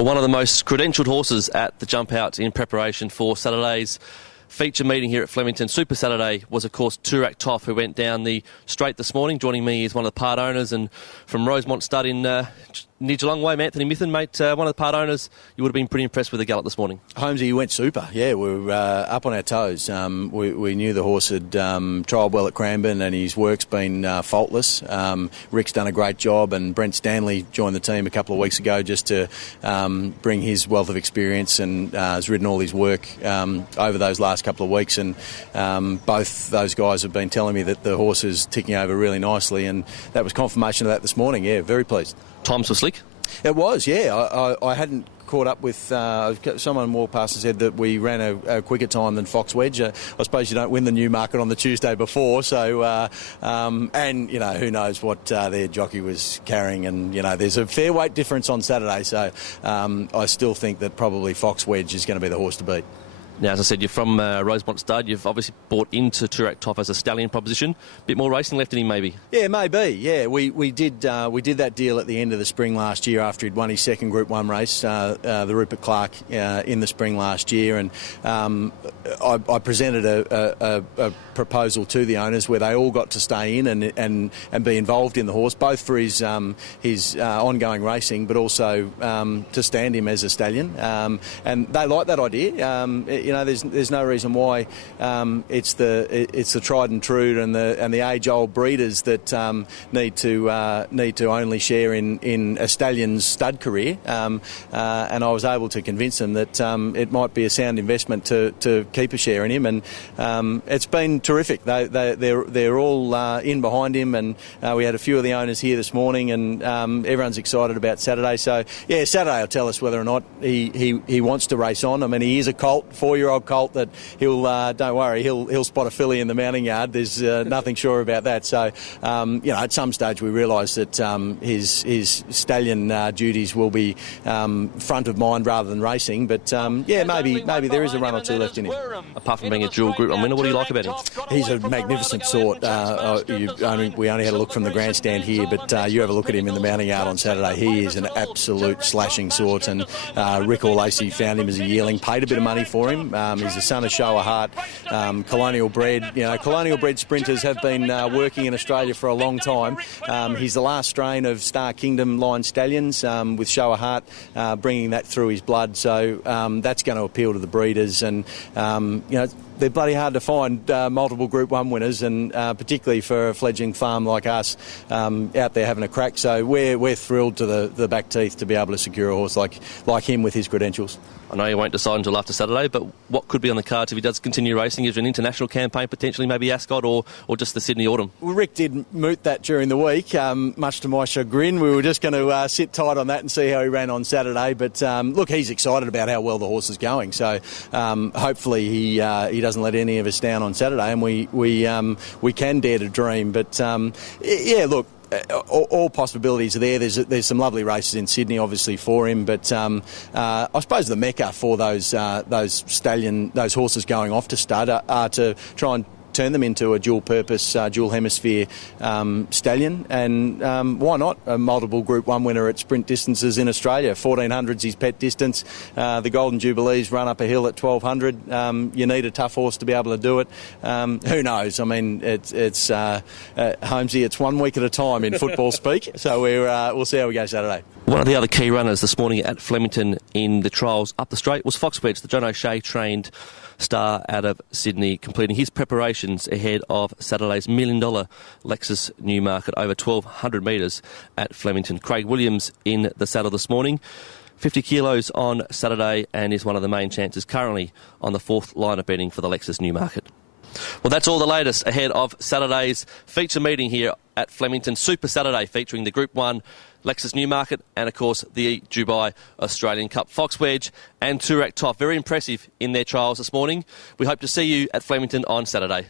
Well, one of the most credentialed horses at the jump out in preparation for Saturday's feature meeting here at Flemington Super Saturday was, of course, Toorak Toff, who went down the straight this morning. Joining me is one of the part owners and from Rosemont stud in near Geelong way, Anthony Mithen, mate. One of the part owners, you would have been pretty impressed with the gallop this morning. Holmesy, he went super. Yeah, we were up on our toes. We knew the horse had trialled well at Cranbourne and his work's been faultless. Rick's done a great job, and Brent Stanley joined the team a couple of weeks ago just to bring his wealth of experience, and has ridden all his work over those last couple of weeks. And both those guys have been telling me that the horse is ticking over really nicely, and that was confirmation of that this morning. Yeah, very pleased. Times were slick? It was, yeah. I hadn't caught up with someone walked past and said that we ran a quicker time than Fox Wedge. I suppose you don't win the Newmarket on the Tuesday before, so and you know, who knows what their jockey was carrying, and you know, there's a fair weight difference on Saturday, so I still think that probably Fox Wedge is going to be the horse to beat. Now, as I said, you're from Rosemont stud. You've obviously bought into Toorak Toff as a stallion proposition. Bit more racing left in him, maybe? Yeah, maybe. Yeah, we did that deal at the end of the spring last year after he'd won his second Group 1 race, the Rupert Clark, in the spring last year. And I presented a proposal to the owners where they all got to stay in and be involved in the horse, both for his ongoing racing, but also to stand him as a stallion. And they liked that idea. You know, there's no reason why it's the tried and true and the age-old breeders that need to only share in a stallion's stud career. And I was able to convince them that it might be a sound investment to keep a share in him, and it's been terrific. They're all in behind him, and we had a few of the owners here this morning, and everyone's excited about Saturday. So yeah, Saturday will tell us whether or not he wants to race on. I mean, he is a colt. 4-year-old colt that he'll don't worry, he'll spot a filly in the mounting yard. There's nothing sure about that. So you know, at some stage we realised that his stallion duties will be front of mind rather than racing. But yeah, maybe there is a run or two left in him. Apart from being a dual Group 1 winner, what do you like about him? He's a magnificent sort. We only had a look from the grandstand here, but you have a look at him in the mounting yard on Saturday. He is an absolute slashing sort, and Rick Lacey found him as a yearling, paid a bit of money for him. He's the son of Showa Hart, colonial bred. You know, colonial bred sprinters have been working in Australia for a long time. He's the last strain of Star Kingdom line stallions, with Showa Hart bringing that through his blood. So that's going to appeal to the breeders, and you know, they're bloody hard to find multiple Group 1 winners, and particularly for a fledgling farm like us out there having a crack. So we're thrilled to the back teeth to be able to secure a horse like him with his credentials. I know you won't decide until after Saturday, but what could be on the cards if he does continue racing? Is there an international campaign, potentially maybe Ascot or just the Sydney Autumn? Well, Rick did moot that during the week, much to my chagrin. We were just going to sit tight on that and see how he ran on Saturday. But look, he's excited about how well the horse is going. So hopefully he doesn't let any of us down on Saturday, and we can dare to dream. But yeah, look. All possibilities are there. There's some lovely races in Sydney, obviously, for him. But I suppose the mecca for those horses going off to stud are to try and turn them into a dual-purpose, dual-hemisphere stallion. And why not a multiple Group 1 winner at sprint distances in Australia? 1400's his pet distance. The Golden Jubilees run up a hill at 1200. You need a tough horse to be able to do it. Who knows? I mean, it's Holmesy, it's 1 week at a time in football speak. So we'll see how we go Saturday. One of the other key runners this morning at Flemington in the trials up the straight was Fox Wedge, the John O'Shea trained star out of Sydney, completing his preparations ahead of Saturday's $1 million Lexus Newmarket over 1,200 metres at Flemington. Craig Williams in the saddle this morning, 50 kilos on Saturday, and is one of the main chances currently on the 4th line of betting for the Lexus Newmarket. Well, that's all the latest ahead of Saturday's feature meeting here at Flemington Super Saturday, featuring the Group 1 Lexus Newmarket and, of course, the Dubai Australian Cup. Fox Wedge and Toorak Toff, very impressive in their trials this morning. We hope to see you at Flemington on Saturday.